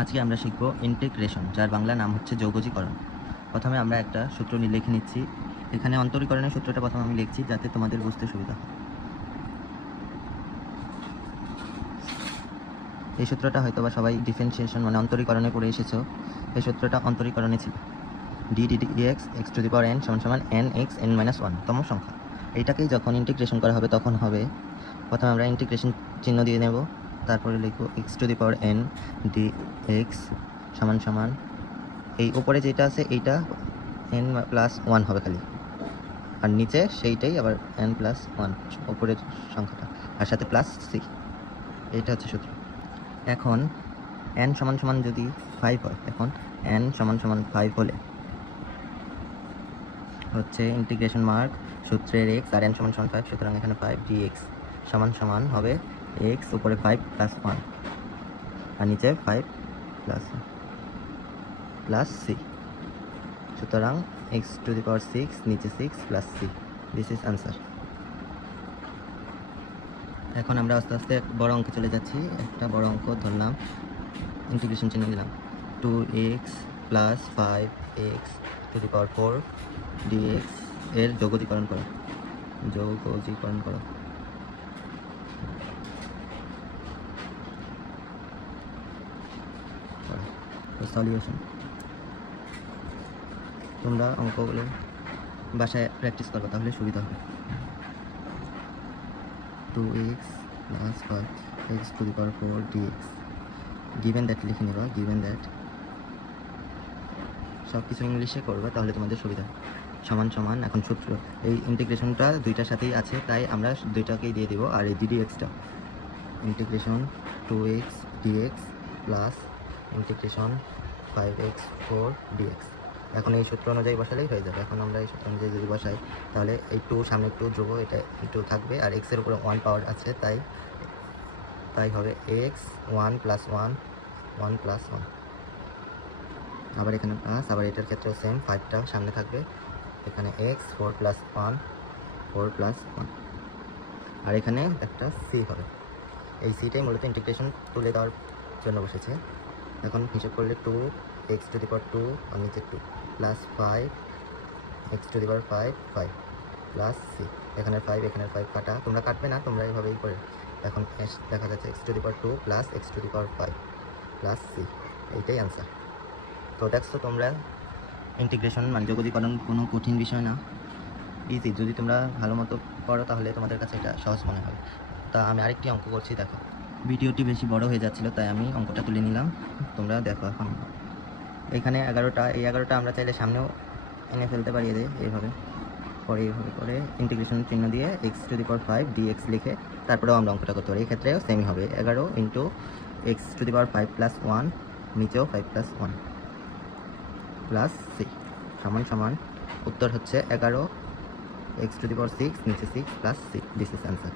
আজকে আমরা শিখব ইন্টিগ্রেশন, যার বাংলা নাম হচ্ছে যৌগজীকরণ। প্রথমে আমরা একটা সূত্র লিখে নিচ্ছি। এখানে অন্তরীকরণের সূত্রটা প্রথমে আমি লিখছি যাতে তোমাদের বুঝতে সুবিধা হয়। এই সূত্রটা হয়তো বা সবাই ডিফারেন্সিয়েশন মানে অন্তরীকরণে পড়ে এসেছো। এই সূত্রটা অন্তরীকরণে ছিল dx x⁴n = nx n-1 তম সংখ্যা। এইটাকেই যখন ইন্টিগ্রেশন করা হবে তখন হবে, প্রথমে আমরা ইন্টিগ্রেশন চিহ্ন দিয়ে নেব, তারপরে লিখব x⁴n dx = এই উপরে যেটা আছে এইটা n+1 হবে খালি, আর নিচে সেইটাই আবার n+1 উপরের সংখ্যাটা, আর সাথে প্লাস c। এইটা হচ্ছে সূত্র। এখন n = যদি 5 হয়, এখন n = 5 হলে হচ্ছে ইন্টিগ্রেশন মার্ক সূত্রের x আর n = 5, সুতরাং এখানে 5 dx সমান হবে x উপরে 5 + 1 আর নিচে 5 প্লাস c। সুতরাং x⁶ নিচে 6 plus c। This is answer. এখন আমরা আস্তে আস্তে বড় অঙ্কে চলে যাচ্ছি। একটা বড় অঙ্ক ধরলাম, ইন্টিগ্রেশন চিহ্ন দিলাম 2x + 5x⁴ dx এর যৌগজীকরণ করো। সলিউশন। তোমরা অঙ্কগুলো বাসায় প্র্যাকটিস করবে, তাহলে সুবিধা হবে। 2x + 5x⁴ dx given that লিখে নেবা। গিভেন দ্যাট সব কিছু ইংলিশে করবে, তাহলে তোমাদের সুবিধা। সমান এখন সূত্র, এই ইন্টিগ্রেশনটা দুইটার সাথেই আছে তাই আমরা দুইটাকেই দিয়ে দিব, আর এই ddxটা integration 2x dx plus integration 5x⁴ dx। এখন এই সূত্র অনুযায়ী বসালেই হয়ে যাবে। এখন আমরা এই সূত্র অনুযায়ী যদি বসাই, তাহলে এই 2 সামনে 2 যোগ, এটা 2 থাকবে, আর x এর উপরে 1 পাওয়ার আছে, তাই হবে x 1 + 1 1 + 1। আবার এখানে প্লাস, আবার এটার ক্ষেত্রেও সেম, 5টা সামনে থাকবে, এখানে x 4 + 1 4 + 1, আর এখানে একটা c হবে। এই সিটাই মূলত ইন্টিগ্রেশন তুলে দেওয়ার জন্য বসেছে। এখন হিসাব করলে 2x⁴ আর নিচে 2 প্লাস 5x⁵ 5 প্লাস c। এখানে 5 এখানে 5 কাটা, তোমরা কাটবে না, তোমরা এইভাবেই করে। এখন দেখা যাচ্ছে x⁴ plus x⁵ plus c। এইটাই আনসার। তো দেখছো তোমরা ইন্টিগ্রেশন মানে যৌগজীকরণ কোনো কঠিন বিষয় না, ইজি। যদি তোমরা ভালো মতো পড়ো তাহলে তোমাদের কাছে এটা সহজ মনে হবে। তা আমি আরেকটি অঙ্ক করছি, দেখো। ভিডিওটি বেশি বড় হয়ে যাচ্ছিল তাই আমি অঙ্কটা তুলে নিলাম, তোমরা দেখো। এখন এখানে 11টা, এই 11টা আমরা চাইলে সামনেও এনে ফেলতে পারি, এইভাবে করে ইন্টিগ্রেশন চিহ্ন দিয়ে x⁵ dx লিখে তারপরেও আমরা অঙ্কটা করতে পারি। এই ক্ষেত্রেও সেমই হবে, 11 × x⁵ 5 + 1 নিচেও 5 + 1 প্লাস c সমান উত্তর হচ্ছে 11 x⁶ নিচে 6 plus c। This is answer.